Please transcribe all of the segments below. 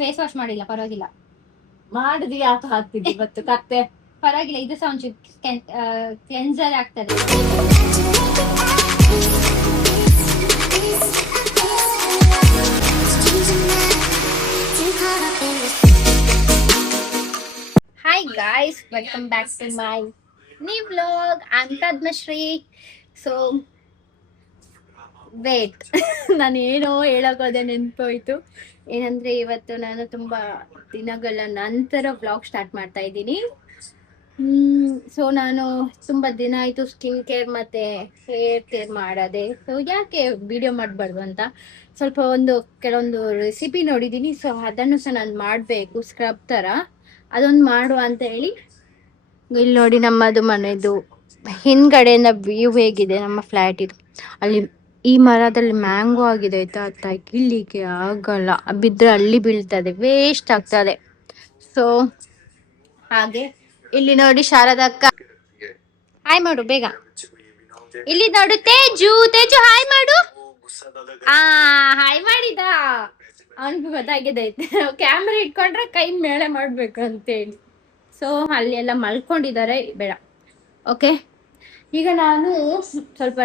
Face wash ಮಾಡಿಲ್ಲ, ಪರವಾಗಿಲ್ಲ. ಮಾಡಿದ್ವಿ ಯಾಕೆ ಹಾಕ್ತಿದ್ವಿ ಇವತ್ತು ಕತ್ತೆ? ಪರವಾಗಿಲ್ಲ, ಇದು ಸಹ ಒಂಚೂರು ಕ್ಲೆನ್ಸರ್ ಆಗ್ತದೆ. Hi guys, welcome back to my new vlog. I'm Padmashri. So wait ನಾನು ಏನೋ ಹೇಳೋಕೋದೆ ನೆನಪೋಯ್ತು. ಏನಂದ್ರೆ ಇವತ್ತು ನಾನು ತುಂಬಾ ದಿನಗಳ ನಂತರ ವ್ಲಾಗ್ ಸ್ಟಾರ್ಟ್ ಮಾಡ್ತಾ ಇದ್ದೀನಿ. ಸೊ ನಾನು ತುಂಬಾ ದಿನ ಆಯ್ತು ಸ್ಕಿನ್ ಕೇರ್ ಮತ್ತೆ ಹೇರ್ ಕೇರ್ ಮಾಡದೆ. ಸೊ ಯಾಕೆ ವಿಡಿಯೋ ಮಾಡಬಾರ್ದು ಅಂತ ಸ್ವಲ್ಪ ಕೆಲವೊಂದು ರೆಸಿಪಿ ನೋಡಿದ್ದೀನಿ. ಸೊ ಅದನ್ನು ಸಹ ನಾನು ಮಾಡಬೇಕು, ಸ್ಕ್ರಬ್ ತರ ಅದೊಂದು ಮಾಡುವ ಅಂತ ಹೇಳಿ. ಇಲ್ಲಿ ನೋಡಿ ನಮ್ಮದು ಮನೆದು ಹಿಂದ್ಗಡೆಯಿಂದ ವ್ಯೂ ಹೇಗಿದೆ, ನಮ್ಮ ಫ್ಲಾಟ್ ಇದು. ಅಲ್ಲಿ ಈ ಮರದಲ್ಲಿ ಮ್ಯಾಂಗೋ ಆಗಿದೆ ಆಯ್ತಾ, ತೆಗಿಲಿಕ್ಕೆ ಆಗಲ್ಲ, ಬಿದ್ರೆ ಅಲ್ಲಿ ಬೀಳ್ತದೆ, ವೇಸ್ಟ್ ಆಗ್ತದೆ. ಸೊ ಹಾಗೆ ಇಲ್ಲಿ ನೋಡಿ ಶಾರದಕ್ಕ ಹಾಯ್ ಮಾಡು ಬೇಗ. ಇಲ್ಲಿ ನೋಡು ತೇಜು ಹಾಯ್ ಮಾಡು. ಹಾಯ್ ಮಾಡಿದ, ಅವನಿಗೂ ಗೊತ್ತಾಗಿದೆ ಕ್ಯಾಮ್ರಾ ಇಟ್ಕೊಂಡ್ರೆ ಕೈ ಮೇಳೆ ಮಾಡ್ಬೇಕು ಅಂತೇಳಿ. ಸೊ ಅಲ್ಲಿ ಎಲ್ಲ ಮಲ್ಕೊಂಡಿದ್ದಾರೆ, ಬೇಡ. ಓಕೆ, ಈಗ ನಾನು ಸ್ವಲ್ಪ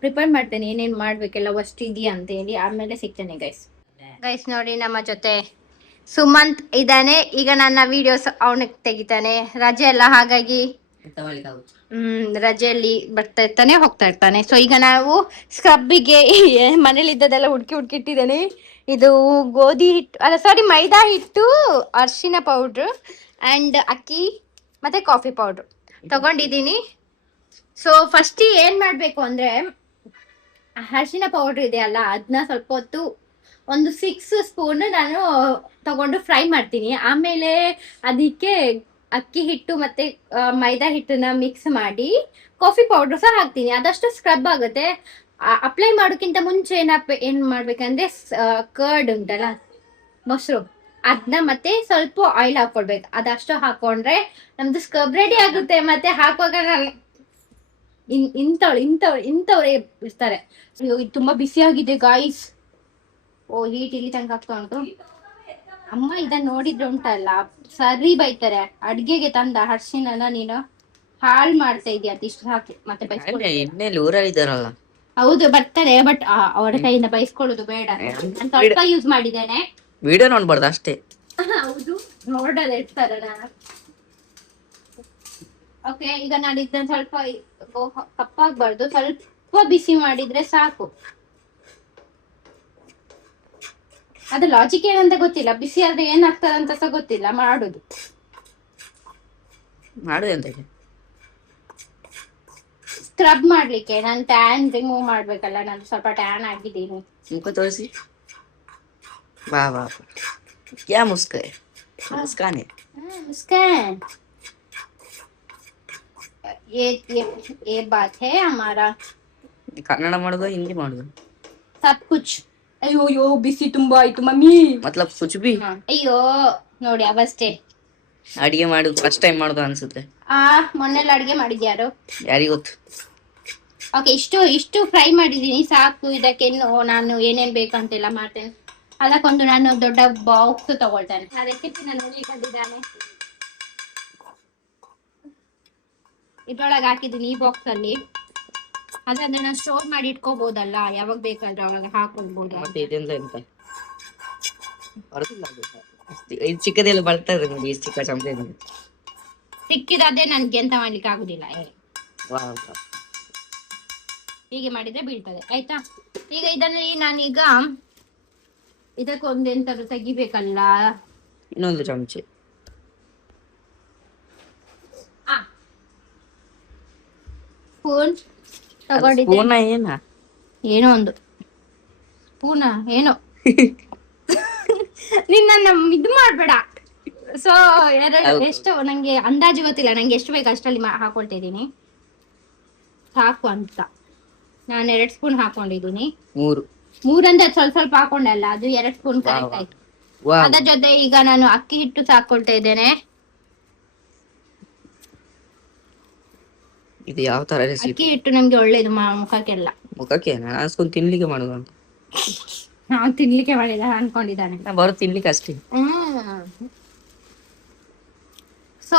ಪ್ರಿಪೇರ್ ಮಾಡ್ತೇನೆ, ಏನೇನು ಮಾಡ್ಬೇಕೆಲ್ಲ ಅಷ್ಟು ಇದೆಯಾ ಅಂತ ಹೇಳಿ. ಆಮೇಲೆ ಸಿಗ್ತೇನೆ ಗೈಸ್ ನೋಡಿ ನಮ್ಮ ಜೊತೆ ಸುಮಂತ್ ಇದ್ದಾನೆ. ಈಗ ನನ್ನ ವಿಡಿಯೋಸ್ ಅವನಿಗೆ ತೆಗಿತಾನೆ, ರಜೆ ಎಲ್ಲ, ಹಾಗಾಗಿ ರಜೆಯಲ್ಲಿ ಬರ್ತಾ ಇರ್ತಾನೆ, ಹೋಗ್ತಾ ಇರ್ತಾನೆ. ಸೊ ಈಗ ನಾವು ಸ್ಕ್ರಬ್ಬಿಗೆ ಮನೇಲಿ ಇದ್ದದೆಲ್ಲ ಹುಡುಕಿ ಇಟ್ಟಿದ್ದೇನೆ. ಇದು ಗೋಧಿ ಹಿಟ್ಟು ಅಲ್ಲ, ಸಾರಿ, ಮೈದಾ ಹಿಟ್ಟು, ಅರಿಶಿನ ಪೌಡ್ರು ಅಂಡ್ ಅಕ್ಕಿ ಮತ್ತೆ ಕಾಫಿ ಪೌಡ್ರು ತಗೊಂಡಿದ್ದೀನಿ. ಸೊ ಫಸ್ಟ್ ಏನ್ ಮಾಡ್ಬೇಕು ಅಂದ್ರೆ, ಅರಿಶಿನ ಪೌಡರ್ ಇದೆಯಲ್ಲ, ಅದನ್ನ ಸ್ವಲ್ಪ ಹೊತ್ತು ಒಂದು 6 ಸ್ಪೂನ್ ನಾನು ತಗೊಂಡು ಫ್ರೈ ಮಾಡ್ತೀನಿ. ಆಮೇಲೆ ಅದಕ್ಕೆ ಅಕ್ಕಿ ಹಿಟ್ಟು ಮತ್ತೆ ಮೈದಾ ಹಿಟ್ಟನ್ನ ಮಿಕ್ಸ್ ಮಾಡಿ ಕಾಫಿ ಪೌಡರ್ ಸಹ ಹಾಕ್ತೀನಿ. ಅದಷ್ಟು ಸ್ಕ್ರಬ್ ಆಗುತ್ತೆ. ಅಪ್ಲೈ ಮಾಡೋಕ್ಕಿಂತ ಮುಂಚೆ ಏನ್ ಮಾಡ್ಬೇಕಂದ್ರೆ, ಕರ್ಡ್ ಉಂಟಲ್ಲ, ಮೊಸರು, ಅದನ್ನ ಮತ್ತೆ ಸ್ವಲ್ಪ ಆಯಿಲ್ ಹಾಕೊಳ್ಬೇಕು. ಅದಷ್ಟು ಹಾಕೊಂಡ್ರೆ ನಮ್ದು ಸ್ಕ್ರಬ್ ರೆಡಿ ಆಗುತ್ತೆ. ಮತ್ತೆ ಹಾಕುವಾಗ ಇಂಥವ್ರೆ ಇರ್ತಾರೆ. ಇದು ತುಂಬಾ ಬಿಸಿ ಆಗಿದೆ ಗಾಯ್ಸ್. ಓ, ಹೀಟ್ ಇಲ್ಲಿ ತನಕ ಆಗ್ತಾ ಉಂಟು. ಅಮ್ಮ ಇದನ್ನ ನೋಡಿದ್ರೆ ಉಂಟಲ್ಲ, ಸರಿ ಬೈತಾರೆ. ಅಡ್ಗೆಗೆ ತಂದ ಅರಿಶಿನ ನೀನು ಹಾಳ್ ಮಾಡ್ತಾ ಇದೀಯ ಅಂತ ಇಷ್ಟು ಹಾಕಿ ಮತ್ತೆ ಊರಲ್ಲಿದ್ದಾರಲ್ಲ. ಹೌದು, ಬರ್ತಾರೆ, ಬಟ್ ಅವರ ಕೈಯಿಂದ ಬೈಸ್ಕೊಳ್ಳೋದು ಬೇಡ. ನಾನು ಸ್ವಲ್ಪ ಯೂಸ್ ಮಾಡಿದ್ದೇನೆ. ವಿಡಿಯೋ ನೋಡ್ಬಾರ್ದು ಅಷ್ಟೇ. ಹೌದು, ನೋಡೋದು ಇರ್ತಾರ. ಓಕೆ, ಈಗ ನಾನು ಇದನ್ನ ಸ್ವಲ್ಪ ಕಪ್ಪಾಗಬಾರ್ದು, ಸ್ವಲ್ಪ ಬಿಸಿ ಮಾಡಿದ್ರೆ ಸಾಕು. ಅದು ಲಾಜಿಕ್ ಏನಂತ ಗೊತ್ತಿಲ್ಲ, ಬಿಸಿ ಆದ್ರೆ ಏನಾಗ್ತದೆ ಅಂತ ಸಹ ಗೊತ್ತಿಲ್ಲ, ಮಾಡುದು ಮಾಡುದಂತ ಸ್ಕ್ರಬ್ ಮಾಡ್ಲಿಕ್ಕೆ. ನಾನು ಟ್ಯಾನ್ ರಿಮೂವ್ ಮಾಡ್ಬೇಕಲ್ಲ, ನಾನು ಸ್ವಲ್ಪ ಟ್ಯಾನ್ ಆಗಿದ್ದೀನಿ. ಮುಖ ತೋರಿಸಿ. ಬಾ ಬಾ, ಕ್ಯಾ ಮುಸ್ಕಾನ್ ಮುಸ್ಕಾನ್ ಮುಸ್ಕಾನ್. ये बात है हमारा. ಕನ್ನಡ ಮಾಡೋದು ಹಿಂದಿ ಮಾಡೋದು सब कुछ. ಅಯ್ಯೋ ಬಿಸಿ ತುಂಬಾ ಆಯ್ತು ಮಮ್ಮಿ. ಮತ್ಲಬ್ ಕುಚ್ ಬಿ. ಅಯ್ಯೋ ನೋಡಿ, ಅವಷ್ಟೇ. ಅಡಿಗೆ ಮಾಡುದು ಫಸ್ಟ್ ಟೈಮ್ ಮಾಡೋದು ಅನ್ಸುತ್ತೆ. ಮೊನ್ನೆಲ್ಲ ಅಡಿಗೆ ಮಾಡಿದ್ಯಾರು ಯಾರಿಗ ಗೊತ್ತು. ಓಕೆ, ಇಷ್ಟು ಫ್ರೈ ಮಾಡಿದೀನಿ, ಸಾಕು. ಇದಕ್ಕೆ ನಾನು ಏನೇನ್ ಬೇಕಂತೆಲ್ಲ ಮಾಡ್ತೇನೆ. ಅದಕ್ಕೊಂದು ನಾನು ದೊಡ್ಡ ಬಾಕ್ಸ್ ತಗೊಳ್ತೇನೆ. ಆ ರೆಸಿಪಿ ನಾನು ತಂದಿದ್ದಾನೆ, ಇದ್ರೊಳಗೆ ಹಾಕಿದ್ದೀನಿ, ಈ ಬಾಕ್ಸ್ ಅಲ್ಲಿ. ಅದಂದ್ರೆ ನಾನು ಸ್ಟೋರ್ ಮಾಡಿ ಇಟ್ಕೋಬಹುದಲ್ಲ, ಯಾವಾಗ ಬೇಕಂದ್ರೆ ಅವಾಗ ಹಾಕೊಳ್ಬಹುದು. ಮತ್ತೆ ಇದೆಂತ ಎಂತ ಇದು ಚಿಕ್ಕದೆಲ್ಲ ಬರ್ತದೆ ನೋಡಿ, ಚಿಕ್ಕ ಚಮಚ ಸಿಕ್ಕಿರದೆ ನನ್ಗೆ ಎಂತ ಮಾಡ್ಲಿಕ್ಕೆ ಆಗುದಿಲ್ಲ. ಹೀಗೆ ಮಾಡಿದ್ರೆ ಬೀಳ್ತದೆ, ಆಯ್ತಾ. ಈಗ ಇದನ್ನ ನಾನೀಗ ಇದಕ್ಕೊಂದು ಎಂತಾದ್ರು ತೆಗಿಬೇಕಲ್ಲ, ಇನ್ನೊಂದು ಚಮಚೆ. ಸ್ಪೂನ್ ತಗೊಂಡಿದ್ದೆ. ಏನೋ ಒಂದು ಸ್ಪೂನ ಏನೋ ನಿನ್ನ ಇದು ಮಾಡ್ಬೇಡ. ಸೊ ಎಷ್ಟು ನಂಗೆ ಅಂದಾಜು ಗೊತ್ತಿಲ್ಲ, ನಂಗೆ ಎಷ್ಟು ಬೇಕು ಅಷ್ಟರಲ್ಲಿ ಹಾಕೊಳ್ತಾ ಇದ್ದೀನಿ, ಸಾಕು ಅಂತ. ನಾನು 2 ಸ್ಪೂನ್ ಹಾಕೊಂಡಿದ್ದೀನಿ. 3 ಅಂತ ಸ್ವಲ್ಪ ಹಾಕೊಂಡೆ ಅಲ್ಲ, ಅದು 2 ಸ್ಪೂನ್ ಕರೆಕ್ಟ್ ಆಯ್ತು. ಅದರ ಜೊತೆ ಈಗ ನಾನು ಅಕ್ಕಿ ಹಿಟ್ಟು ಹಾಕೊಳ್ತಾ ಇದ್ದೇನೆ. ಇದು ಯಾವ ತರ ರೆಸಿಪಿ? ಅಕ್ಕಿ ಹಿಟ್ಟು ನಮ್ಗೆ ಒಳ್ಳೇದು ಮುಖಕ್ಕೆಲ್ಲ. ಮುಖಕ್ಕೆ ನಾನು ತಿನ್ಲಿಕ್ಕೆ ಮಾಡುದು ಅಂತ. ನಾವು ತಿನ್ಲಿಕ್ಕೆ ಮಾಡಿದ ಅನ್ಕೊಂಡಿದ್ದಾನೆ. ನಾ ಬರೋ ತಿನ್ಲಿಕ್ಕೆ ಅಷ್ಟೇ. ಸೊ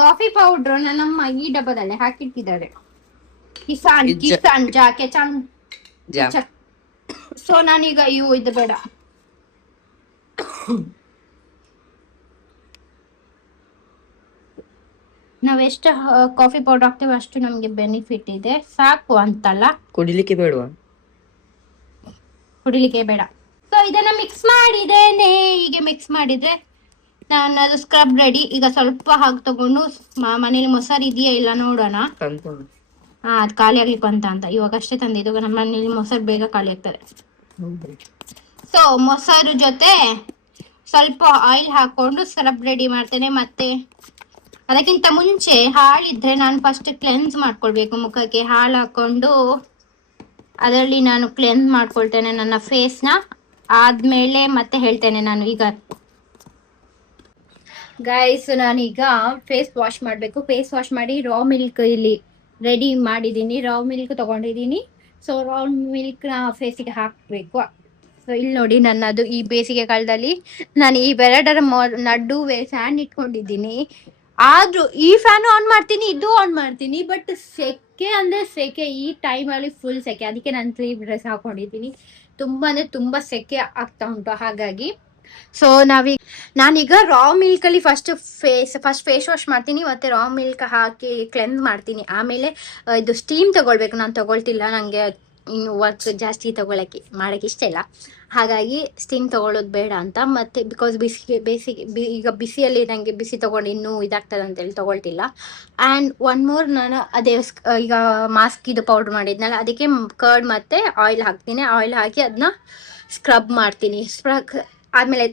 ಕಾಫಿ ಪೌಡ್ರ್ ನನ್ನಮ್ಮ ಈ ಡಬ್ಬದಲ್ಲಿ ಹಾಕಿಟ್ಟಿದ್ದಾರೆ. ಕಿಸಾನ್ ಕಿಸಾನ್ ಜಾಕೆ ಚಮ್. ಸೊ ನಾನೀಗ ಇದು ಬೇಡ, ನಾವೆಷ್ಟು ಕಾಫಿ ಪೌಡರ್ ಹಾಕ್ತೇವೆ ಅಷ್ಟು ನಮ್ಗೆ ಬೆನಿಫಿಟ್ ಇದೆ. ಸಾಕು ಅಂತಲ್ಲ, ಕುಡಿಲಿಕ್ಕೆ ಬೇಡವಾ? ಕುಡಿಲಿಕ್ಕೆ ಬೇಡ. ಸೊ ಇದನ್ನ ಮಿಕ್ಸ್ ಮಾಡಿದ್ದೇನೆ. ಹೀಗೆ ಮಿಕ್ಸ್ ಮಾಡಿದ್ರೆ ನಾನು ಅದು ಸ್ಕ್ರಬ್ ರೆಡಿ. ಈಗ ಸ್ವಲ್ಪ ಹಾಕಿ ತಗೊಂಡು ಮನೇಲಿ ಮೊಸರು ಇದೆಯಾ ಇಲ್ಲ ನೋಡೋಣ. ಅದು ಖಾಲಿ ಆಗ್ಲಿಕ್ಕೆ ಅಂತ ಇವಾಗ ಅಷ್ಟೇ ತಂದಿದ್ದು. ನಮ್ಮ ಮನೇಲಿ ಮೊಸರು ಬೇಗ ಖಾಲಿ ಆಗ್ತದೆ. ಸೊ ಮೊಸರು ಜೊತೆ ಸ್ವಲ್ಪ ಆಯಿಲ್ ಹಾಕೊಂಡು ಸ್ಕ್ರಬ್ ರೆಡಿ ಮಾಡ್ತೇನೆ. ಮತ್ತೆ ಅದಕ್ಕಿಂತ ಮುಂಚೆ ಹಾಳಿದ್ರೆ ನಾನು ಫಸ್ಟ್ ಕ್ಲೆನ್ಸ್ ಮಾಡ್ಕೊಳ್ಬೇಕು. ಮುಖಕ್ಕೆ ಹಾಳು ಹಾಕೊಂಡು ಅದರಲ್ಲಿ ನಾನು ಕ್ಲೆನ್ಸ್ ಮಾಡ್ಕೊಳ್ತೇನೆ ನನ್ನ ಫೇಸ್ನ. ಆದ್ಮೇಲೆ ಮತ್ತೆ ಹೇಳ್ತೇನೆ ನಾನು. ಈಗ ಗೈಸ್ ನಾನೀಗ ಫೇಸ್ ವಾಶ್ ಮಾಡಬೇಕು. ಫೇಸ್ ವಾಶ್ ಮಾಡಿ ರಾ ಮಿಲ್ಕ್ ಇಲ್ಲಿ ರೆಡಿ ಮಾಡಿದ್ದೀನಿ. ರಾ ಮಿಲ್ಕ್ ತಗೊಂಡಿದ್ದೀನಿ. ಸೊ ರಾ ಮಿಲ್ಕ್ನ ಫೇಸಿಗೆ ಹಾಕಬೇಕು. ಸೊ ಇಲ್ಲಿ ನೋಡಿ ನನ್ನದು ಈ ಬೇಸಿಗೆ ಕಾಲದಲ್ಲಿ ನಾನು ಈ ಬೆರಡರ ನಡುವೆ ಫ್ಯಾನ್ ಇಟ್ಕೊಂಡಿದ್ದೀನಿ. ಆದ್ರೂ ಈ ಫ್ಯಾನ್ ಆನ್ ಮಾಡ್ತೀನಿ, ಇದು ಆನ್ ಮಾಡ್ತೀನಿ, ಬಟ್ ಸೆಕೆ ಅಂದ್ರೆ ಸೆಕೆ. ಈ ಟೈಮಲ್ಲಿ ಫುಲ್ ಸೆಕೆ. ಅದಕ್ಕೆ ನಾನು 3 ಡ್ರೆಸ್ ಹಾಕೊಂಡಿದ್ದೀನಿ. ತುಂಬಾ ಅಂದ್ರೆ ತುಂಬಾ ಸೆಕೆ ಆಗ್ತಾ ಉಂಟು. ಹಾಗಾಗಿ ಸೊ ನಾನೀಗ ರಾ ಮಿಲ್ಕ್ ಅಲ್ಲಿ ಫಸ್ಟ್ ಫೇಸ್ ವಾಶ್ ಮಾಡ್ತೀನಿ. ಮತ್ತೆ ರಾ ಮಿಲ್ಕ್ ಹಾಕಿ ಕ್ಲೆನ್ಸ್ ಮಾಡ್ತೀನಿ. ಆಮೇಲೆ ಇದು ಸ್ಟೀಮ್ ತಗೊಳ್ಬೇಕು. ನಾನು ತಗೊಳ್ತಿಲ್ಲ, ನನಗೆ ಇನ್ನು ವರ್ಕ್ ಜಾಸ್ತಿ ಮಾಡಕ್ಕೆ ಇಷ್ಟ ಇಲ್ಲ. ಹಾಗಾಗಿ ಸ್ಟೀಮ್ ತಗೊಳ್ಳೋದು ಬೇಡ ಅಂತ. ಮತ್ತೆ ಬಿಕಾಸ್ ಈಗ ಬಿಸಿಯಲ್ಲಿ ನನಗೆ ಬಿಸಿ ತಗೊಂಡು ಇನ್ನೂ ಇದಾಗ್ತದೆ ಅಂತೇಳಿ ತಗೊಳ್ತಿಲ್ಲ. ಆ್ಯಂಡ್ ಒನ್ ಮೋರ್, ನಾನು ಅದೇ ಈಗ ಮಾಸ್ಕ್ ಇದು ಪೌಡ್ರ್ ಮಾಡಿದ್ನಲ್ಲ, ಅದಕ್ಕೆ ಕರ್ಡ್ ಮತ್ತು ಆಯಿಲ್ ಹಾಕ್ತೀನಿ. ಆಯಿಲ್ ಹಾಕಿ ಅದನ್ನ ಸ್ಕ್ರಬ್ ಮಾಡ್ತೀನಿ. ಆದಮೇಲೆ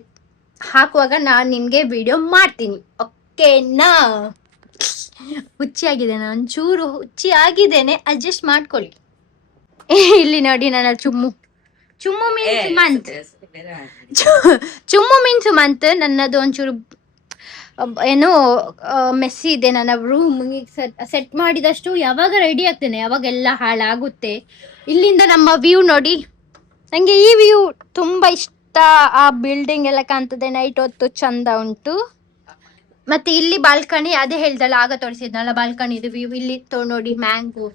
ಹಾಕುವಾಗ ನಾನು ನಿಮಗೆ ವಿಡಿಯೋ ಮಾಡ್ತೀನಿ, ಓಕೆನಾ? ಹುಚ್ಚಿಯಾಗಿದೆ, ನಾನು ಒಂಚೂರು ಹುಚ್ಚಿ ಆಗಿದ್ದೇನೆ, ಅಡ್ಜಸ್ಟ್ ಮಾಡ್ಕೊಳ್ಳಿ. ಇಲ್ಲಿ ನೋಡಿ ನನ್ನ ಚುಮ್ಮು ಮೀನ್ಸ್ ಮಂತ್. ಚುಮ್ಮು ಮೀನ್ಸ್ ಮಂತ್. ನನ್ನದು ಒಂಚೂರು ಏನೋ ಮೆಸ್ಸಿ ಇದೆ. ನನ್ನ ರೂಮ್ ಸೆಟ್ ಮಾಡಿದಷ್ಟು ಯಾವಾಗ ರೆಡಿ ಆಗ್ತೇನೆ ಯಾವಾಗೆಲ್ಲ ಹಾಳಾಗುತ್ತೆ. ಇಲ್ಲಿಂದ ನಮ್ಮ ವ್ಯೂ ನೋಡಿ. ನನಗೆ ಈ ವ್ಯೂ ತುಂಬ ಇಷ್ಟ. ಆ ಬಿಲ್ಡಿಂಗ್ ಎಲ್ಲ ಕಾಣ್ತದೆ ನೈಟ್ ಹೊತ್ತು, ಚಂದ ಉಂಟು. ಮತ್ತೆ ಇಲ್ಲಿ ಬಾಲ್ಕನಿ, ಅದೇ ಹೇಳ್ದಲ್ಲ ಆಗ ತೋರಿಸಿದ್ನಲ್ಲ ಬಾಲ್ಕನಿ ಇದು ವ್ಯೂ. ಇಲ್ಲಿ ನೋಡಿ ಮ್ಯಾಂಗೋ,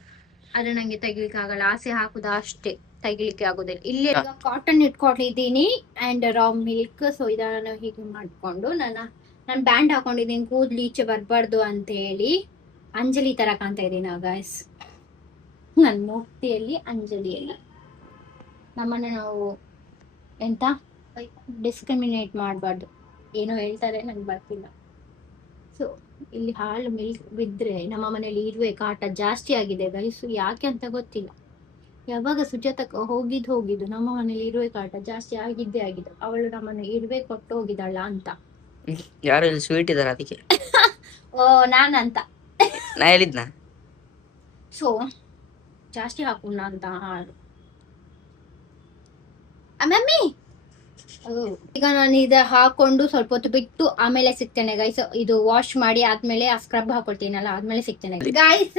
ಅದು ನಂಗೆ ತೆಗಿಲಿಕ್ಕೆ ಆಗಲ್ಲ. ಆಸೆ ಹಾಕುದ ಅಷ್ಟೇ, ತೆಗಿಲಿಕ್ಕೆ ಆಗುದಿಲ್ಲ. ಇಲ್ಲಿ ಕಾಟನ್ ಇಟ್ಕೊಂಡಿದ್ದೀನಿ ಅಂಡ್ ರಾ ಮಿಲ್ಕ್. ಸೊ ಇದನ್ನು ಹೀಗೆ ಮಾಡ್ಕೊಂಡು ನಾನು ಬ್ಯಾಂಡ್ ಹಾಕೊಂಡಿದ್ದೀನಿ, ಕೂದಲು ಈಚೆ ಬರಬಾರ್ದು ಅಂತ ಹೇಳಿ. ಅಂಜಲಿ ತರ ಕಾಣ್ತಾ ಇದ್ದೀನಿ ಗಾಯ್ಸ್, ನನ್ನ ಮೂರ್ತಿಯಲ್ಲಿ ಅಂಜಲಿಯಲ್ಲಿ. ನಮ್ಮನ್ನ ನಾವು ಎಂತ ಡಿಸ್ಕ್ರಿಮಿನೇಟ್ ಮಾಡಬಾರ್ದು. ಏನೋ ಹೇಳ್ತಾರೆ, ನಂಗೆ ಬರ್ತಿಲ್ಲ. ಸೊ ಇಲ್ಲಿ ಹಾಲು ಮಿಲ್ಕ್ ಬಿದ್ದರೆ ನಮ್ಮ ಮನೇಲಿ ಇರುವೆ ಕಾಟ ಜಾಸ್ತಿ ಆಗಿದೆ ಗೈಸು. ಯಾಕೆ ಅಂತ ಗೊತ್ತಿಲ್ಲ. ಯಾವಾಗ ಸುಜಾತಕ್ಕೆ ಹೋಗಿದ್ದು ನಮ್ಮ ಮನೇಲಿ ಇರುವೆ ಕಾಟ ಜಾಸ್ತಿ ಆಗಿದೆ. ಅವಳು ನಮ್ಮನ್ನ ಇರುವೆ ಕೊಟ್ಟು ಹೋಗಿದ್ದಾಳ ಅಂತ. ಯಾರು ಇಲ್ಲಿ ಸ್ವೀಟ್ ಇದಾರೆ ಅದಕ್ಕೆ. ಓ ನಾನಂತ ನಾ ಹೇಳಿದ್ನ. ಸೊ ಜಾಸ್ತಿ ಹಾಕೋಣ ಅಂತ ಹಾಲು. ಮಮ್ಮಿ ಈಗ ನಾನು ಇದು ಹಾಕೊಂಡು ಸ್ವಲ್ಪ ಹೊತ್ತು ಬಿಟ್ಟು ಆಮೇಲೆ ಸಿಗ್ತೇನೆ ಗೈಸ್. ಇದು ವಾಶ್ ಮಾಡಿ ಆದ್ಮೇಲೆ ಆ ಸ್ಕ್ರಬ್ ಹಾಕೊಳ್ತೀನಲ್ಲ, ಆದ್ಮೇಲೆ ಸಿಗ್ತೇನೆ ಗೈಸ್.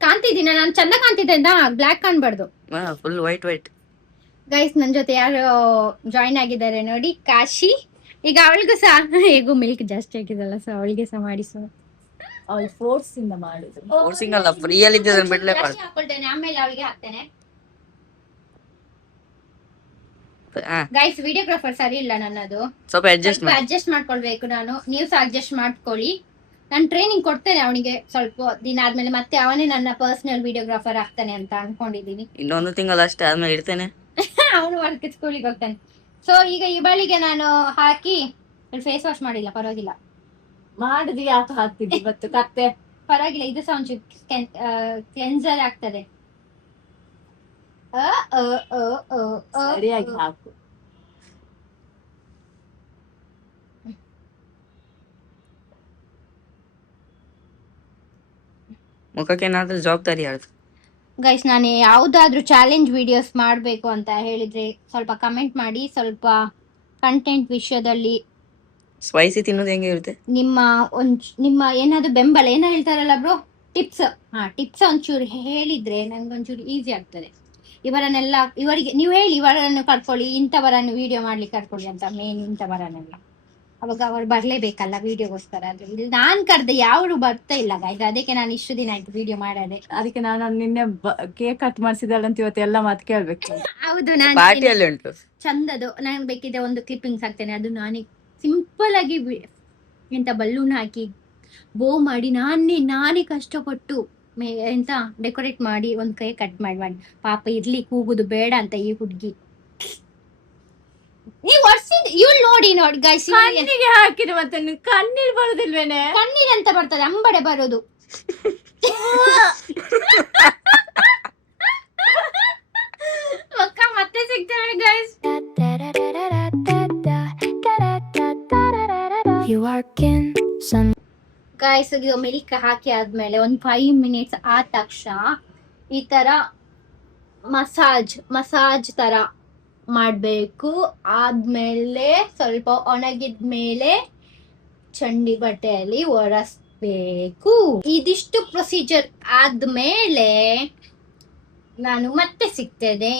ಕಾಣ್ತಿದ್ದೀನ ನಾನು? ಚಂದ ಕಾಣ್ತಿದ್ದೆ ಅಂತ, ಬ್ಲ್ಯಾಕ್ ಕಾಣ್ಬಾರ್ದು, ಫುಲ್ ವೈಟ್ ಗೈಸ್. ನನ್ ಜೊತೆ ಯಾರು ಜಾಯಿನ್ ಆಗಿದ್ದಾರೆ ನೋಡಿ, ಕಾಶಿ. ಈಗ ಅವಳಿಗೂ ಸಹ ಹೇಗೂ ಮಿಲ್ಕ್ ಜಾಸ್ತಿ ಆಗಿದಲ್ಲ, ಸೊ ಅವಳಿಗೆ ಸಹ ಮಾಡಿಸು. ಅವಳು ಫೋರ್ಸ್ ಇಂದ ಮಾಡುದು. ಫೋರ್ಸಿಂಗ್ ಅಲ್ಲ, ಫ್ರೀಯಲ್ಲಿ ಇದ್ದದನ್ನ ಬಿಡ್ಲೇ ಮಾಡಿ ಹಾಕೊಳ್ತೇನೆ, ಆಮೇಲೆ ಅವಳಿಗೆ ಹಾಕ್ತೇನೆ. ಗೈಸ್ ವಿಡಿಯೋಗ್ರಾಫರ್ ಸರಿ ಇಲ್ಲ ನನ್ನದು, ಸ್ವಲ್ಪ ಅಡ್ಜಸ್ಟ್ ಮಾಡ್ಕೊಳ್ಬೇಕು ನಾನು. ನೀವು ಸಹ ಅಡ್ಜಸ್ಟ್ ಮಾಡ್ಕೊಳ್ಳಿ. ನಾನು ಟ್ರೈನಿಂಗ್ ಕೊಡ್ತೇನೆ ಅವನಿಗೆ ಸ್ವಲ್ಪ ದಿನ ಆದ್ಮೇಲೆ. ಮತ್ತೆ ಅವನೇ ನನ್ನ ಪರ್ಸನಲ್ ವಿಡಿಯೋಗ್ರಾಫರ್ ಆಗ್ತಾನೆ ಅಂತ ಅನ್ಕೊಂಡಿದೀನಿ. ಇನ್ನೊಂದು ತಿಂಗಳು ಅಷ್ಟೇ ಆದ್ಮೇಲೆ ಇರ್ತೇನೆ. ಅವನು ವರ್ಕ್ ಸ್ಕೂಲಿಗೆ ಹೋಗ್ತಾನೆ. ಸೊ ಈಗ ಈ ಬಳಿಗೆ ನಾನು ಹಾಕಿ ಫೇಸ್ ವಾಶ್ ಮಾಡಿಲ್ಲ, ಪರವಾಗಿಲ್ಲ. ಮಾಡಿದ್ವಿ ಯಾಕೆ ಹಾಕ್ತಿದ್ವಿ ಇವತ್ತು ಕತ್ತೆ? ಪರವಾಗಿಲ್ಲ, ಇದು ಸಹ ಒಂಚೂರು ಕ್ಲೆನ್ಸರ್ ಆಗ್ತದೆ. ಸರಿಯಾಗಿ ಹಾಕು. ಮುಖಕ್ಕೆ ಏನಾದ್ರೂ ಜವಾಬ್ದಾರಿ ಯಾರ್ದು? ಗೈಸ್ ನಾನು ಯಾವುದಾದ್ರೂ ಚಾಲೆಂಜ್ ವಿಡಿಯೋಸ್ ಮಾಡಬೇಕು ಅಂತ ಹೇಳಿದ್ರೆ ಸ್ವಲ್ಪ ಕಮೆಂಟ್ ಮಾಡಿ. ಸ್ವಲ್ಪ ಕಂಟೆಂಟ್ ವಿಷಯದಲ್ಲಿ ಸ್ಪೈಸಿ ತಿನ್ನೋದು ಹೆಂಗೆ ಇರುತ್ತೆ, ನಿಮ್ಮ ಏನಾದ್ರು ಬೆಂಬಲ, ಏನೋ ಹೇಳ್ತಾರಲ್ಲ ಬ್ರೋ, ಟಿಪ್ಸ್ ಒಂಚೂರು ಹೇಳಿದ್ರೆ ನಂಗೆ ಒಂಚೂರು ಈಸಿ ಆಗ್ತದೆ. ಇವರನ್ನೆಲ್ಲ ಇವರಿಗೆ ನೀವು ಹೇಳಿ ಇವರನ್ನು ಕರ್ಕೊಳ್ಳಿ, ಇಂಥವರನ್ನು ವಿಡಿಯೋ ಮಾಡ್ಲಿಕ್ಕೆ ಕರ್ಕೊಳ್ಳಿ ಅಂತ, ಮೇನ್ ಇಂಥವರನ್ನೆಲ್ಲ. ಅವಾಗ ಅವ್ರು ಬರ್ಲೇಬೇಕಲ್ಲ ವಿಡಿಯೋಗೋಸ್ಕರ. ಅದು ಇಲ್ಲಿ ನಾನ್ ಕರ್ದೆ ಯಾರು ಬರ್ತಾ ಇಲ್ಲ ಗೈಸ್, ಅದಕ್ಕೆ ನಾನು ಇಷ್ಟು ದಿನ ಆಯ್ತು ವಿಡಿಯೋ ಮಾಡದೆ. ಅದಕ್ಕೆ ನಾನು ನಿನ್ನೆ ಕೇಕ್ ಕಟ್ ಮಾಡಿಸಿದಳಂತ ಇವತ್ತು ಎಲ್ಲ ಮಾತು ಕೇಳ್ಬೇಕು. ಹೌದು, ನಾನು ಪಾರ್ಟಿಯಲ್ಲಿ ಉಂಟು ಚಂದದು. ನಾನು ಬೇಕಿದ್ರೆ ಒಂದು ಕ್ಲಿಪ್ಪಿಂಗ್ಸ್ ಹಾಕ್ತೇನೆ, ಅದು ನಾನೇ ಸಿಂಪಲ್ ಆಗಿ ಎಂತ ಬಲೂನ್ ಹಾಕಿ ಬೋ ಮಾಡಿ ನಾನೇ ಕಷ್ಟಪಟ್ಟು ಎಂತ ಡೆಕೋರೇಟ್ ಮಾಡಿ ಒಂದು ಕೈ ಕಟ್ ಮಾಡಿ ಪಾಪ ಇರ್ಲಿ ಕೂಗುದು ಬೇಡ ಅಂತ ಈ ಹುಡ್ಗಿ. ನೀವು ಇವಳು ನೋಡಿ ಗೈಸ್, ಕಣ್ಣಿಗೆ ಹಾಕಿದ್ರೆ ಮತ್ತೆ ಕಣ್ಣೀರ್ ಬರುದಿಲ್ವೇನೆ? ಕಣ್ಣೀರ್ ಅಂತ ಬರ್ತದೆ, ಅಂಬಡೆ ಬರೋದು. ಮತ್ತೆ ಸಿಗ್ತೇವೆ ಗೈಸ್. ಗೈಸ್ ಇದು ಮಿಲ್ಕ್ ಹಾಕಿ ಆದ್ಮೇಲೆ ಒಂದು 5 ಮಿನಿಟ್ಸ್ ಆದ ತಕ್ಷಣ ಈ ತರ ಮಸಾಜ್ ತರ ಮಾಡ್ಬೇಕು. ಆದ್ಮೇಲೆ ಸ್ವಲ್ಪ ಒಣಗಿದ್ಮೇಲೆ ಚಂಡಿ ಬಟ್ಟೆಯಲ್ಲಿ ಒರೆಸ್ಬೇಕು. ಇದಿಷ್ಟು ಪ್ರೊಸೀಜರ್ ಆದ್ಮೇಲೆ ನಾನು ಮತ್ತೆ ಸಿಗ್ತೇನೆ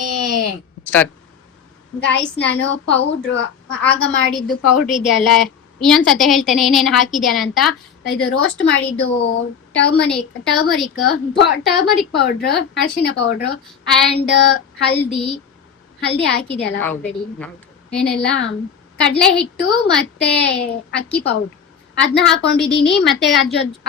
ಗೈಸ್. ನಾನು ಪೌಡ್ರ್ ಆಗ ಮಾಡಿದ್ದು ಪೌಡ್ರ್ ಇದೆಯಲ್ಲ, ಇನ್ನೊಂದ್ಸತಿ ಹೇಳ್ತೇನೆ ಏನೇನು ಹಾಕಿದ್ಯಾನಂತ. ಇದು ರೋಸ್ಟ್ ಮಾಡಿದ್ದು ಟರ್ಮರಿಕ್ ಪೌಡ್ರ್, ಅರಿಶಿನ ಪೌಡ್ರ್ ಅಂಡ್ ಹಲ್ದಿ ಹಾಕಿದ್ಯಲ್ಲ ಆಲ್ರೆಡಿ. ಏನೆಲ್ಲ ಕಡಲೆ ಹಿಟ್ಟು ಮತ್ತೆ ಅಕ್ಕಿ ಪೌಡ್ರ್ ಅದನ್ನ ಹಾಕೊಂಡಿದೀನಿ. ಮತ್ತೆ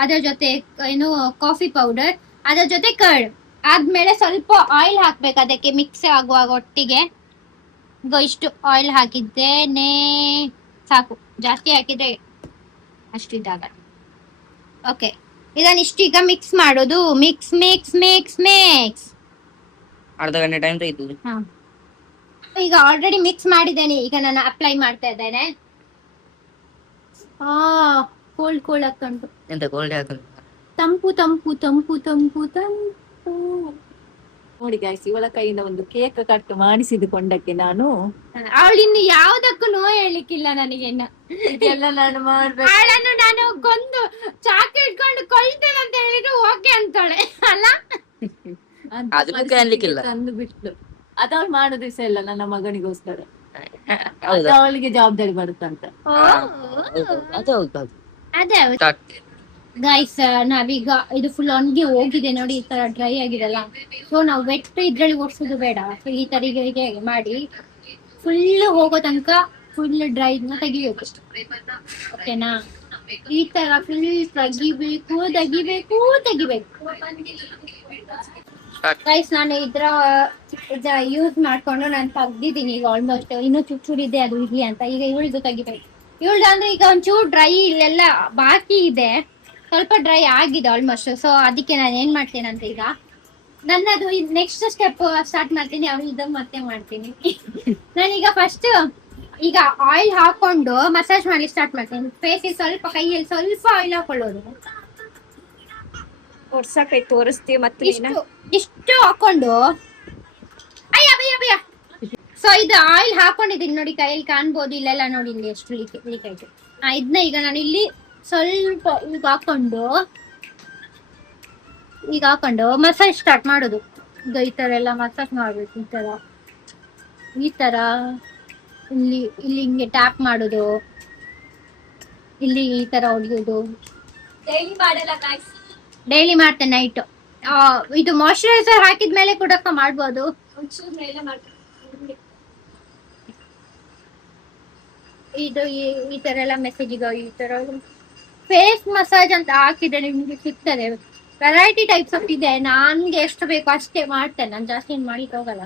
ಅದರ ಜೊತೆ ಏನು ಕಾಫಿ ಪೌಡರ್, ಅದರ ಜೊತೆ ಕರ್ಡ್. ಆದ್ಮೇಲೆ ಸ್ವಲ್ಪ ಆಯಿಲ್ ಹಾಕ್ಬೇಕು ಅದಕ್ಕೆ ಮಿಕ್ಸ್ ಆಗುವಾಗ ಒಟ್ಟಿಗೆ. ಇಷ್ಟು ಆಯಿಲ್ ಹಾಕಿದ್ದೇನೆ, ಸಾಕು. ಜಾಸ್ತಿ ಹಾಕಿದ್ರೆ ಅಷ್ಟು ಇದಾಗಲ್ಲ. ಓಕೆ, ಇದನ್ನ ಇಷ್ಟೀಗ ಮಿಕ್ಸ್ ಮಾಡೋದು. ಮಿಕ್ಸ್ ಅರ್ಧ ಗಂಟೆ ಟೈಮ್ ತೆಗೆದು ಈಗ ಆಲ್ರೆಡಿ ಮಿಕ್ಸ್ ಮಾಡಿದ್ದೇನೆ. ಈಗ ನಾನು ಅಪ್ಲೈ ಮಾಡ್ತಾ ಇದ್ದೇನೆ. ಕೋಲ್ಡ್ ಹಾಕೊಂಡು ಎಂತ ಕೋಲ್ಡ್ ಹಾಕೊಂಡು ತಂಪು. ನೋಡಿ ಗೈಸ್, ಇವಳ ಕೈಯಿಂದ ಒಂದು ಕೇಕ್ ಕಟ್ ಮಾಡಿಸಿದುಕೊಂಡಕ್ಕೆ ನಾನು ಅವಳಿನ್ನು ಯಾವ್ದಕ್ಕೂ ನೋ ಹೇಳಲಿಕ್ಕಿಲ್ಲ ನನಗೆ. ಇದೆಲ್ಲ ನಾನು ಮಾಡ್ಬೇಕು. ಅವಳನ್ನು ನಾನು ಕೊಂದು ಚಾಕು ಇಟ್ಕೊಂಡು ಕೊಳ್ತೇನೆ ಅಂತ ಹೇಳಿದ್ರು ಓಕೆ ಅಂತಾಳೆ ಅಲ್ಲ. ಅದಕ್ಕೂ ಕಾಣ್ಲಿಕ್ಕಿಲ್ಲ. ತಂದು ಬಿಟ್ಲು. ಅದವಳು ಮಾಡೋ ದಿವಸ ಇಲ್ಲ ನನ್ನ ಮಗನಿಗೋಸ್ಕರ. ಹೌದು ಅವಳಿಗೆ ಜವಾಬ್ದಾರಿ ಬರುತ್ತಂತ. ಅದು ಹೌದು. ಅದೇ ಗೈಸ್, ನಾವೀಗ ಇದು ಫುಲ್ ಒಣಗಿ ಹೋಗಿದೆ ನೋಡಿ, ಈ ತರ ಡ್ರೈ ಆಗಿದೆಲ್ಲ. ಸೊ ನಾವು ವೆಟ್ ಇದ್ರಲ್ಲಿ ಒಡ್ಸೋದು ಬೇಡ. ಸೊ ಈ ತರ ಹೀಗೆ ಮಾಡಿ ಫುಲ್ ಹೋಗೋ ತನಕ ಫುಲ್ ಡ್ರೈ ತೆಗಿಬೇಕು. ಓಕೆನಾ? ಈ ತರ ಫುಲ್ ತೆಗಿಬೇಕು. ಗೈಸ್, ನಾನು ಇದ್ರ ಯೂಸ್ ಮಾಡ್ಕೊಂಡು ನಾನು ತೆಗ್ದಿದ್ದೀನಿ ಈಗ ಆಲ್ಮೋಸ್ಟ್. ಇನ್ನೂ ಚೂರಿದೆ ಅದು ಇರ್ಲಿ ಅಂತ. ಈಗ ಇವಳ್ದು ತೆಗಿಬೇಕು. ಇವಳ್ದು ಅಂದ್ರೆ ಈಗ ಒಂಚೂರು ಡ್ರೈ ಇಲ್ಲೆಲ್ಲ ಬಾಕಿ ಇದೆ, ಸ್ವಲ್ಪ ಡ್ರೈ ಆಗಿದೆ ಆಲ್ಮೋಸ್ಟ್. ಸೊ ಅದಕ್ಕೆ ನಾನು ಏನ್ ಮಾಡ್ತೇನೆ ಅಂತ, ಈಗ ನನ್ನದು ನೆಕ್ಸ್ಟ್ ಸ್ಟೆಪ್ ಸ್ಟಾರ್ಟ್ ಮಾಡ್ತೀನಿ. ಅವಳಿದ್ದು ಮತ್ತೆ ಮಾಡ್ತೀನಿ. ನಾನೀಗ ಫಸ್ಟ್ ಈಗ ಆಯಿಲ್ ಹಾಕೊಂಡು ಮಸಾಜ್ ಮಾಡಿ ಸ್ಟಾರ್ಟ್ ಮಾಡ್ತೀನಿ. ಫೇಸಿಗೆ ಸ್ವಲ್ಪ, ಕೈಯಲ್ಲಿ ಸ್ವಲ್ಪ ಆಯಿಲ್ ಹಾಕೊಳ್ಳೋದು. ಹೊಡ್ಸಕೈ ತೋರಿಸ್ತೀವಿ ಮತ್ತೆ ಇಷ್ಟು ಹಾಕೊಂಡು ಅಯ್ಯ. ಸೊ ಇದು ಆಯಿಲ್ ಹಾಕೊಂಡಿದ್ದೀನಿ ನೋಡಿ, ಕೈಯಲ್ಲಿ ಕಾಣ್ಬೋದು. ಇಲ್ಲೆಲ್ಲ ನೋಡಿ, ಇಲ್ಲಿ ಎಷ್ಟು ಲೀಕ್ ಆಯ್ತು. ಇದನ್ನ ಈಗ ನಾನು ಇಲ್ಲಿ ಸ್ವಲ್ಪ ಈಗ ಹಾಕೊಂಡು ಮಸಾಜ್ ಸ್ಟಾರ್ಟ್ ಮಾಡೋದು. ಈಗ ಈ ತರ ಎಲ್ಲ ಮಸಾಜ್ ಮಾಡ್ಬೇಕು. ಈ ತರ ಇಲ್ಲಿ ಹಿಂಗೆ ಟ್ಯಾಪ್ ಮಾಡೋದು, ಇಲ್ಲಿ ಈ ತರ ಹೊಡೆಯೋದು. ಡೈಲಿ ಮಾಡ್ತೇನೆ ನೈಟ್. ಇದು ಮಾಯಿಶ್ಚರೈಸರ್ ಹಾಕಿದ್ಮೇಲೆ ಕೂಡ ಮಾಡ್ಬೋದು. ಇದು ಈ ತರ ಎಲ್ಲ ಮೆಸೇಜ್, ಈಗ ಈ ತರ ಫೇಸ್ ಮಸಾಜ್ ಅಂತ ಹಾಕಿದ್ರೆ ನಿಮ್ಗೆ ಸಿಗ್ತದೆ. ವೆರೈಟಿ ಟೈಪ್ಸ್ ಆಫ್ ಇದೆ. ನನ್ಗೆ ಎಷ್ಟು ಬೇಕು ಅಷ್ಟೇ ಮಾಡ್ತೇನೆ, ನಾನು ಜಾಸ್ತಿ ಏನು ಮಾಡಿಕ್ ಹೋಗಲ್ಲ.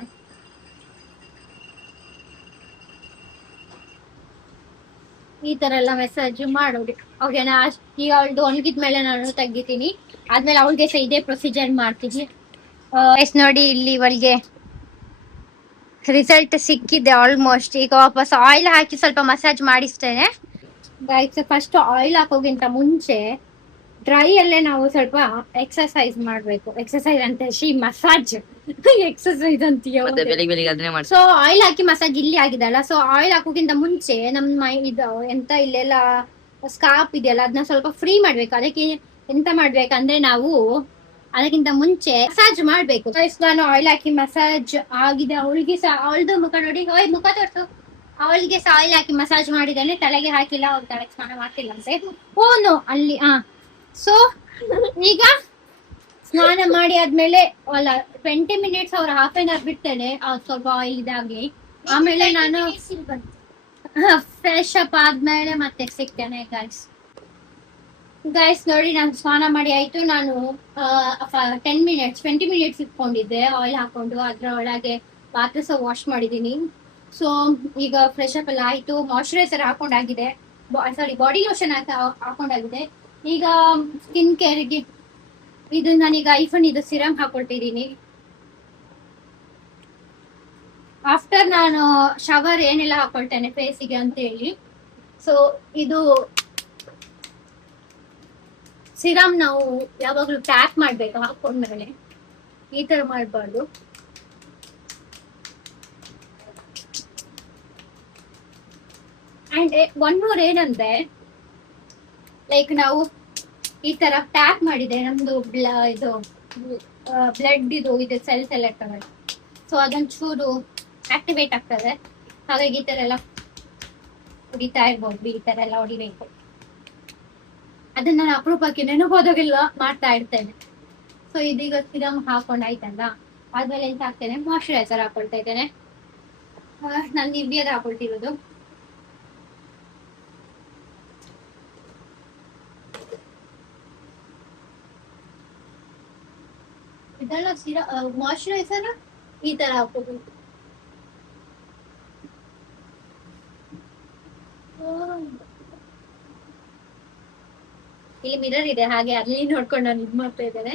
ಈ ತರ ಎಲ್ಲ ಮೆಸೇಜ್ ಮಾಡೋದು. ಓಕೆನಾ? ಈಗ ಅವಳದು ಒಣಗಿದ್ಮೇಲೆ ನಾನು ತೆಗಿತೀನಿ. ಆದ್ಮೇಲೆ ಅವಳಿಗೆ ಸಹ ಇದೇ ಪ್ರೊಸೀಜರ್ ಮಾಡ್ತೀನಿ. ಎಷ್ಟ್ ನೋಡಿ, ಇಲ್ಲಿ ಅವಳಿಗೆ ರಿಸಲ್ಟ್ ಸಿಕ್ಕಿದೆ ಆಲ್ಮೋಸ್ಟ್. ಈಗ ವಾಪಸ್ ಆಯಿಲ್ ಹಾಕಿ ಸ್ವಲ್ಪ ಮಸಾಜ್ ಮಾಡಿಸ್ತೇನೆ. ಫಸ್ಟ್ ಆಯಿಲ್ ಹಾಕೋಗಿಂತ ಮುಂಚೆ ಡ್ರೈ ಅಲ್ಲೇ ನಾವು ಸ್ವಲ್ಪ ಎಕ್ಸರ್ಸೈಸ್ ಮಾಡ್ಬೇಕು. ಎಕ್ಸರ್ಸೈಸ್ ಅಂತ ಮಸಾಜ್ ಎಕ್ಸರ್ಸೈಸ್ ಅಂತೀಯ. ಸೊ ಆಯಿಲ್ ಹಾಕಿ ಮಸಾಜ್ ಇಲ್ಲಿ ಆಗಿದಲ್ಲ. ಸೊ ಆಯಿಲ್ ಹಾಕೋಕ್ಕಿಂತ ಮುಂಚೆ ನಮ್ಮ ಇದು ಎಂತ ಇಲ್ಲೆಲ್ಲ ಸ್ಕಾರ್ಪ್ ಇದೆಯಲ್ಲ, ಅದನ್ನ ಸ್ವಲ್ಪ ಫ್ರೀ ಮಾಡ್ಬೇಕು. ಅದಕ್ಕೆ ಎಂತ ಮಾಡ್ಬೇಕಂದ್ರೆ ನಾವು ಅದಕ್ಕಿಂತ ಮುಂಚೆ ಮಸಾಜ್ ಮಾಡ್ಬೇಕು. ನಾನು ಆಯಿಲ್ ಹಾಕಿ ಮಸಾಜ್ ಆಗಿದೆ, ಅವಳಿಗೆ ಸಹ ಅವಳದು ಮುಖ ನೋಡಿ, ಮುಖ ತೋರ್ಸು. ಅವಳಿಗೆ ಸಹ ಆಯಿಲ್ ಹಾಕಿ ಮಸಾಜ್ ಮಾಡಿದ್ದೇನೆ, ತಲೆಗೆ ಹಾಕಿಲ್ಲ, ಅವ್ಳು ತಲೆಗೆ ಸ್ನಾನ ಮಾಡ್ತಿಲ್ಲ ಅಂತೆ. ಓನು ಅಲ್ಲಿ ಸೊ ಈಗ ಸ್ನಾನ ಮಾಡಿ ಆದ್ಮೇಲೆ ಅಲ್ಲ 20 ಮಿನಿಟ್ಸ್ ಅವ್ರು ಹಾಫ್ ಆನ್ ಅವರ್ ಬಿಡ್ತೇನೆ ಸ್ವಲ್ಪ ಆಯಿಲ್ ಇದಾಗಿ. ಆಮೇಲೆ ನಾನು ಫ್ರೆಶ್ ಅಪ್ ಆದ್ಮೇಲೆ ಮತ್ತೆ ಸಿಗ್ತೇನೆ ಗೈಸ್ ನೋಡಿ ನಾನು ಸ್ನಾನ ಮಾಡಿ ಆಯ್ತು. ನಾನು 20 ಮಿನಿಟ್ಸ್ ಇಟ್ಕೊಂಡಿದ್ದೆ ಆಯಿಲ್ ಹಾಕೊಂಡು, ಅದ್ರ ಒಳಗೆ ಪಾತ್ರೆ ಸಹ ವಾಶ್ ಮಾಡಿದೀನಿ. ಸೊ ಈಗ ಫ್ರೆಶ್ ಅಪ್ ಎಲ್ಲ ಆಯ್ತು, ಮಾಯಶ್ಚರೈಸರ್ ಹಾಕೊಂಡಾಗಿದೆ, ಸಾರಿ ಬಾಡಿ ಲೋಷನ್ ಹಾಕೊಂಡಾಗಿದೆ. ಈಗ ಸ್ಕಿನ್ ಕೇರ್ಗೆ ಇದು ನಾನೀಗ ಐಫೋನ್ ಇದು ಸಿರಮ್ ಹಾಕೊಳ್ತಿದ್ದೀನಿ. ಆಫ್ಟರ್ ನಾನು ಶವರ್ ಏನೆಲ್ಲ ಹಾಕೊಳ್ತೇನೆ ಫೇಸಿಗೆ ಅಂತ ಹೇಳಿ. ಸೊ ಇದು ಸಿರಮ್ ನಾವು ಯಾವಾಗಲೂ ಪ್ಯಾಕ್ ಮಾಡ್ಬೇಕು, ಹಾಕೊಂಡ್ಮೇಲೆ ಈ ತರ ಮಾಡಬಾರ್ದು. ಅಂಡ್ ಒನ್ ಮೋರ್ ಏನಂದ್ರೆ, ಲೈಕ್ ನಾವು ಈ ತರ ಪ್ಯಾಕ್ ಮಾಡಿದೆ, ನಮ್ದು ಇದು ಬ್ಲಡ್ ಇದು ಸೆಲ್ಸ್ ಎಲ್ಲ ಇರ್ತವೆ, ಸೊ ಅದೊಂಚೂರು ಆಕ್ಟಿವೇಟ್ ಆಗ್ತದೆ. ಹಾಗಾಗಿ ಈ ತರ ಎಲ್ಲ ಹೊಡಿತಾ ಇರ್ಬೋದು, ಈ ತರ ಎಲ್ಲ ಹೊಡಿಬೇಕು. ಅದನ್ನ ನಾನು ಅಪರೂಪಕ್ಕೆ ನೆನಪೋದಾಗೆಲ್ಲ ಮಾಡ್ತಾ ಇರ್ತೇನೆ. ಸೊ ಇದೀಗ ಸಿರಮ್ ಹಾಕೊಂಡು ಆಯ್ತಲ್ಲ, ಆದ್ಮೇಲೆ ಎಂತ ಹಾಕ್ತೇನೆ, ಮಾಯಶ್ಚರೈಸರ್ ಹಾಕೊಳ್ತಾ ಇದ್ದೇನೆ. ನಾನು ನಿವ್ಯದ ಹಾಕೊಳ್ತಿರೋದು. ಇದೆಲ್ಲ ಮಾಯಶ್ಚರೈಸರ್ ಈ ತರ ಹಾಕೋದು. ಇಲ್ಲಿ ಮಿರರ್ ಇದೆ, ಹಾಗೆ ಅಲ್ಲಿ ನೋಡ್ಕೊಂಡು ನಾನು ಇದ್ ಮಾಡ್ತಾ ಇದ್ದೇನೆ.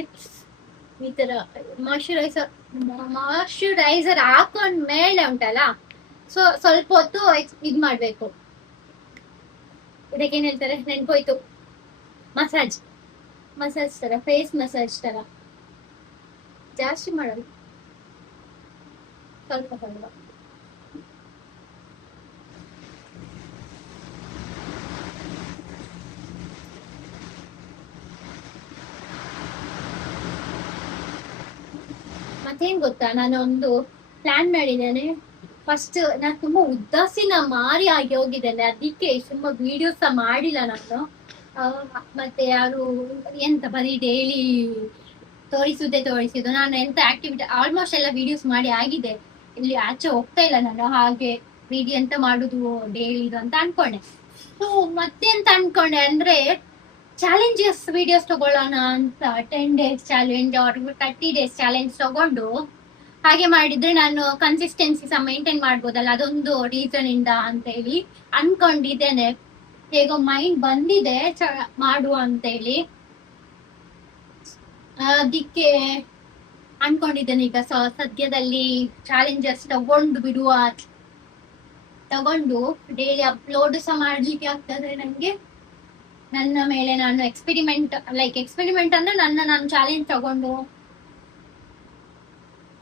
ಈ ತರ ಮಾಯಶ್ಚರೈಸರ್ ಹಾಕೊಂಡ್ಮೇಲೆ ಉಂಟಲ್ಲ, ಸೊ ಸ್ವಲ್ಪ ಹೊತ್ತು ಇದ್ ಮಾಡ್ಬೇಕು. ಇದಕ್ಕೇನ್ ಹೇಳ್ತಾರೆ ನೆನ್ಪೋಯ್ತು, ಮಸಾಜ್ ತರ, ಫೇಸ್ ಮಸಾಜ್ ತರ. ಜಾಸ್ತಿ ಮಾಡೋದು, ಸ್ವಲ್ಪ ಸ್ವಲ್ಪ. ಮತ್ತೇನ್ ಗೊತ್ತಾ, ನಾನು ಒಂದು ಪ್ಲಾನ್ ಮಾಡಿದ್ದೇನೆ. ಫಸ್ಟ್ ನಾನು ತುಂಬಾ ಉದಾಸೀನ ಮಾರಿ ಆಗಿ ಹೋಗಿದ್ದೇನೆ, ಅದಕ್ಕೆ ತುಂಬಾ ವಿಡಿಯೋಸ್ ಮಾಡಿಲ್ಲ ನಾನು. ಮತ್ತೆ ಯಾರು ಎಂತ ಬರೀ ಡೈಲಿ ತೋರಿಸುದು, ನಾನು ಎಂತ ಆಕ್ಟಿವಿಟಿ ಆಲ್ಮೋಸ್ಟ್ ಎಲ್ಲ ವಿಡಿಯೋಸ್ ಮಾಡಿ ಆಗಿದೆ. ಇಲ್ಲಿ ಆಚೆ ಹೋಗ್ತಾ ಇಲ್ಲ ನಾನು, ಹಾಗೆ ವಿಡಿಯೋ ಎಂತ ಮಾಡುದು ಡೈಲಿ ಇದು ಅಂತ ಅನ್ಕೊಂಡೆ. ಸೊ ಮತ್ತೆಂತ ಅನ್ಕೊಂಡೆ ಅಂದ್ರೆ, ಚಾಲೆಂಜಸ್ ವಿಡಿಯೋಸ್ ತಗೊಳ್ಳೋಣ ಅಂತ. 10 days challenge or 30 days challenge ತಗೊಂಡು ಹಾಗೆ ಮಾಡಿದ್ರೆ ನಾನು ಕನ್ಸಿಸ್ಟೆನ್ಸಿ ಸಹ ಮೇಂಟೈನ್ ಮಾಡ್ಬೋದಲ್ಲ, ಅದೊಂದು ರೀಸನ್ ಇಂದ ಅಂತ ಹೇಳಿ ಅನ್ಕೊಂಡಿದ್ದೇನೆ. ಹೇಗೋ ಮೈಂಡ್ ಬಂದಿದೆ ಮಾಡುವ ಅಂತ ಹೇಳಿ, ಅದಕ್ಕೆ ಅನ್ಕೊಂಡಿದ್ದೇನೆ. ಈಗ ಸದ್ಯದಲ್ಲಿ ಚಾಲೆಂಜಸ್ ತಗೊಂಡು ಡೈಲಿ ಅಪ್ಲೋಡ್ ಸಹ ಮಾಡ್ಲಿಕ್ಕೆ ಆಗ್ತದೆ ನಂಗೆ. ನನ್ನ ಮೇಲೆ ನಾನು ಎಕ್ಸ್ಪೆರಿಮೆಂಟ್ ಅಂದ್ರೆ ನಾನು ಚಾಲೆಂಜ್ ತಗೊಂಡು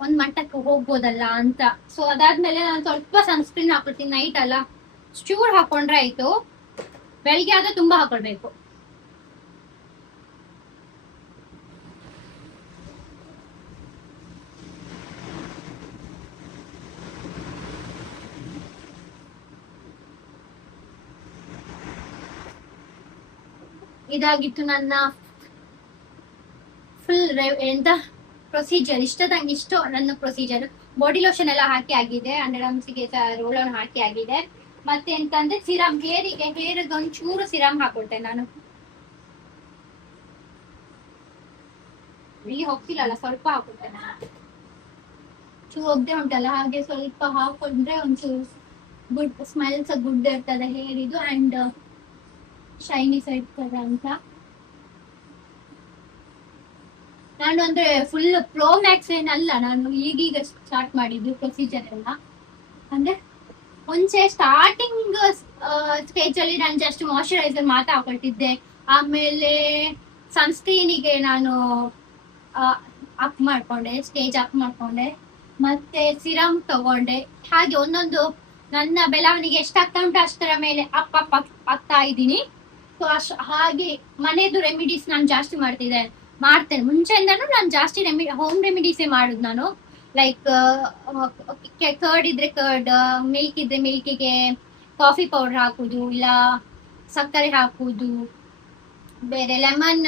ಒಂದ್ ಮಟ್ಟಕ್ಕೆ ಹೋಗ್ಬೋದಲ್ಲ ಅಂತ. ಸೊ ಅದಾದ್ಮೇಲೆ ನಾನು ಸ್ವಲ್ಪ ಸನ್ಸ್ಕ್ರೀನ್ ಹಾಕೊಳ್ತೀನಿ, ನೈಟ್ ಅಲ್ಲ ಚೂರ್ ಹಾಕೊಂಡ್ರೆ ಆಯ್ತು, ಬೆಳಿಗ್ಗೆ ಆದ್ರೆ ತುಂಬಾ ಹಾಕೊಳ್ಬೇಕು. ಇದಾಗಿತ್ತು ನನ್ನ ಫುಲ್ ಎಂತ ಪ್ರೊಸೀಜರ್. ಇಷ್ಟು ನನ್ನ ಪ್ರೊಸೀಜರ್. ಬಾಡಿ ಲೋಷನ್ ಎಲ್ಲ ಹಾಕಿ ಆಗಿದೆ, ಅಂಡರ್ ಆರ್ಮ್ಸ್ಗೆ ರೋಲ್ ಆನ್ ಹಾಕಿ ಆಗಿದೆ. ಮತ್ತೆ ಎಂತಂದ್ರೆ ಸಿರಮ್, ಹೇರಿಗೆ ಒಂಚೂರು ಸಿರಮ್ ಹಾಕೊಳ್ತೇನೆ ನಾನು. ಇಲ್ಲಿ ಹೋಗ್ತಿಲ್ಲಲ್ಲ, ಸ್ವಲ್ಪ ಹಾಕೊಳ್ತೇನೆ, ಚೂರು ಒಗ್ದೆ ಉಂಟಲ್ಲ, ಹಾಗೆ ಸ್ವಲ್ಪ ಹಾಕೊಂಡ್ರೆ ಒಂಚೂರು ಗುಡ್ ಸ್ಮೆಲ್ಸ್ ಗುಡ್ ಇರ್ತದೆ ಹೇರಿದು, ಅಂಡ್ ಶೈನಿ ಸಹ ಇರ್ತದೆ ಅಂತ. ನಾನು ಅಂದ್ರೆ ಫುಲ್ ಪ್ರೋ ಮ್ಯಾಕ್ಸ್ ಏನಲ್ಲ, ನಾನು ಈಗೀಗ ಸ್ಟಾರ್ಟ್ ಮಾಡಿದ್ದು ಪ್ರೊಸೀಜರ್ ಎಲ್ಲ. ಅಂದ್ರೆ ಮುಂಚೆ ಸ್ಟಾರ್ಟಿಂಗ್ ಸ್ಟೇಜ್ ಅಲ್ಲಿ ನಾನು ಜಸ್ಟ್ ಮಾಯಶ್ಚರೈಸರ್ ಮಾತ್ರ ಹಾಕೊಳ್ತಿದ್ದೆ. ಆಮೇಲೆ ಸನ್ಸ್ಕ್ರೀನಿಗೆ ನಾನು ಸ್ಟೇಜ್ ಅಪ್ ಮಾಡ್ಕೊಂಡೆ, ಮತ್ತೆ ಸಿರಮ್ ತಗೊಂಡೆ. ಹಾಗೆ ಒಂದೊಂದು ನನ್ನ ಬೆಳವಣಿಗೆ ಎಷ್ಟಾಗ್ತಾ ಉಂಟು ಅಷ್ಟರ ಮೇಲೆ ಅಪ್ ಆಗ್ತಾ ಇದ್ದೀನಿ. ಸೊ ಹಾಗೆ ಮನೆದು ರೆಮಿಡೀಸ್ ನಾನು ಜಾಸ್ತಿ ಮಾಡ್ತಿದ್ದೆ. ಮಾಡ್ತೇನೆ. ಮುಂಚೆಯಿಂದನೂ ನಾನು ಜಾಸ್ತಿ ಹೋಮ್ ರೆಮಿಡೀಸೇ ಮಾಡುದು ನಾನು. ಲೈಕ್ ಕರ್ಡ್ ಇದ್ರೆ ಕರ್ಡ್, ಮಿಲ್ಕ್ ಇದ್ರೆ ಮಿಲ್ಕಿಗೆ ಕಾಫಿ ಪೌಡರ್ ಹಾಕುದು, ಇಲ್ಲ ಸಕ್ಕರೆ ಹಾಕುದು, ಬೇರೆ ಲೆಮನ್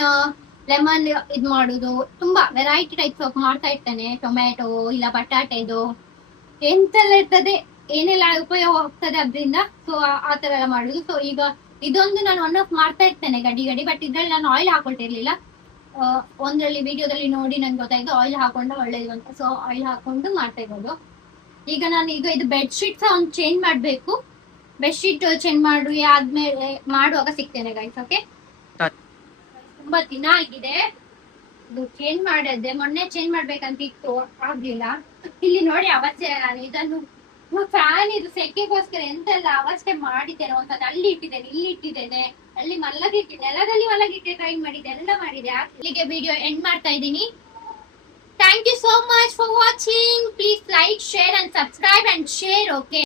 ಇದ್ ಮಾಡುದು. ತುಂಬಾ ವೆರೈಟಿ ಟೈಪ್ಸ್ ಆಫ್ ಮಾಡ್ತಾ ಇರ್ತೇನೆ. ಟೊಮ್ಯಾಟೊ ಇಲ್ಲ ಬಟಾಟೆದು ಎಂತೆಲ್ಲ ಇರ್ತದೆ, ಏನೆಲ್ಲ ಉಪಯೋಗ ಹೋಗ್ತದೆ ಅದರಿಂದ. ಸೊ ಆ ತರ ಎಲ್ಲ ಮಾಡುದು. ಸೊ ಈಗ ಇದೊಂದು ನಾನು ಒನ್ ಆಫ್ ಮಾಡ್ತಾ ಇರ್ತೇನೆ ಗಡಿ. ಬಟ್ ಇದ್ರಲ್ಲಿ ನಾನು ಆಯಿಲ್ ಹಾಕೊಳ್ತಿರ್ಲಿಲ್ಲ. ಒಂದ್ರಲ್ಲಿ ವಿಡಿಯೋದಲ್ಲಿ ನೋಡಿ ನನ್ಗೆ ಗೊತ್ತಾಯ್ತು ಆಯಿಲ್ ಹಾಕೊಂಡ್ರೆ ಒಳ್ಳೇದು ಅಂತ. ಸೊ ಆಯಿಲ್ ಹಾಕೊಂಡು ಮಾಡ್ತಾ ಇರೋದು. ಈಗ ಇದು ಬೆಡ್ ಶೀಟ್ ಸಹ ಒಂದು ಚೇಂಜ್ ಮಾಡ್ಬೇಕು. ಬೆಡ್ ಶೀಟ್ ಚೇಂಜ್ ಆದ್ಮೇಲೆ ಮಾಡುವಾಗ ಸಿಗ್ತೇನೆ ಗೈಸ್. ಓಕೆ, ತುಂಬಾ ದಿನ ಆಗಿದೆ ಇದು ಚೇಂಜ್ ಮಾಡಿದ್ದೆ. ಮೊನ್ನೆ ಚೇಂಜ್ ಮಾಡ್ಬೇಕಂತ ಇತ್ತು, ಆಗ್ಲಿಲ್ಲ. ಇಲ್ಲಿ ನೋಡಿ ಅವಸ್ಥೆ, ನಾನು ಇದನ್ನು ಫ್ಯಾನ್ ಇದು ಸೆಕೆಗೋಸ್ಕರ ಎಂತೆಲ್ಲ ಅವಸ್ಥೆ ಮಾಡಿದ್ದೇನೆ. ಒಂದ್ಸಲ ಅಲ್ಲಿ ಇಟ್ಟಿದ್ದೇನೆ, ಇಲ್ಲಿ ಇಟ್ಟಿದ್ದೇನೆ, ಅಲ್ಲಿ ನೆಲದಲ್ಲಿ ಮಲಗಿಟ್ಟೆ, ಟ್ರೈ ಮಾಡಿದೆ, ಎಲ್ಲ ಮಾಡಿದೆ. ಇಲ್ಲಿಗೆ ವಿಡಿಯೋ ಎಂಡ್ ಮಾಡ್ತಾ ಇದ್ದೀನಿ. Thank you so much for watching. Please like, share and subscribe and share. Okay.